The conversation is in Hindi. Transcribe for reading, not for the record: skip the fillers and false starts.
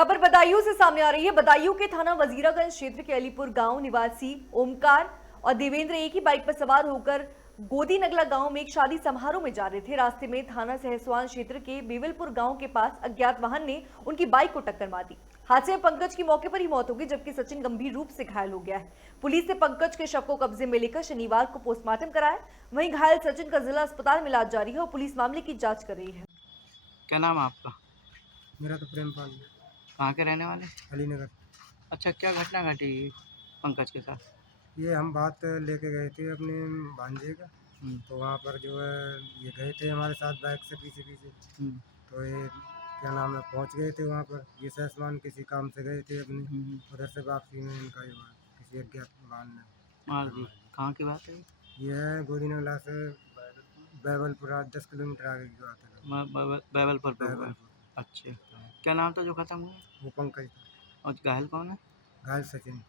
खबर बदायूं से सामने आ रही है। बदायूं के थाना वजीरागंज क्षेत्र के अलीपुर गांव निवासी ओमकार और देवेंद्र एक ही बाइक पर सवार होकर गोदी नगला गांव में एक शादी समारोह में जा रहे थे। रास्ते में थाना सहसवान क्षेत्र के बेवलपुर गांव के पास अज्ञात वाहन ने उनकी बाइक को टक्कर मार दी। हादसे में पंकज की मौके पर ही मौत हो गई, जबकि सचिन गंभीर रूप से घायल हो गया है। पुलिस ने पंकज के शव को कब्जे में लेकर शनिवार को पोस्टमार्टम कराया। वहीं घायल सचिन का जिला अस्पताल में इलाज जारी है और पुलिस मामले की जांच कर रही है। क्या नाम है आपका? मेरा तो प्रेमपाल है, कहाँ के रहने वाले? अलीनगर। अच्छा, क्या घटना घटी पंकज के साथ? ये हम बात लेके गए थे अपने भांजे का, हम्म, तो वहाँ पर जो है ये गए थे हमारे साथ बाइक से पीछे पीछे। हम्म, तो ये क्या नाम है पहुँच गए थे वहाँ पर। ये सहसवान किसी काम से गए थे अपने, हम्म, उधर से वापसी में इनका ये हुआ, किसी अज्ञात वाहन ने मार टक्कर दी। मार दी। कहाँ की बात है? ये है गोदी नगला से बैवलपुरा 10 किलोमीटर आगे की बात है। बैवलपुर पे हुआ है। बैवलपुर। अच्छा, क्या नाम था जो खत्म हुआ? वो पंकज था, और घायल कौन है? घायल सचिन।